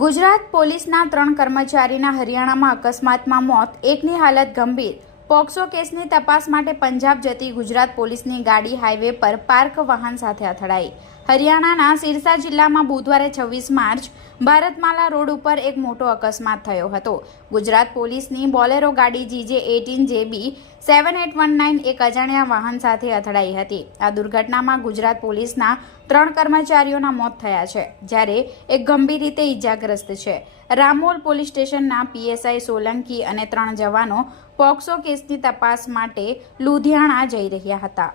ગુજરાત પોલીસના 3 કર્મચારીના હરિયાણામાં અકસ્માતમાં મોત, એકની હાલત ગંભીર। પોક્સો કેસની તપાસ માટે પંજાબ જતી ગુજરાત પોલીસની ગાડી હાઈવે પર પાર્ક વાહન સાથે અથડાઈ। હરિયાણાના સિરસા જિલ્લામાં બુધવારે 26 માર્ચ ભારતમાલા રોડ ઉપર એક મોટો અકસ્માત થયો હતો। ગુજરાત પોલીસની બોલેરો ગાડી GJ18JB 7819 એક અજાણ્યા વાહન સાથે અથડાઈ હતી। આ દુર્ઘટનામાં ગુજરાત પોલીસના 3 કર્મચારીઓના મોત થયા છે, જ્યારે એક ગંભીર રીતે ઈજાગ્રસ્ત છે। રામોલ પોલીસ સ્ટેશનના PSI સોલંકી અને 3 જવાનો પોક્સો કેસની તપાસ માટે લુધિયાણા જઈ રહ્યા હતા।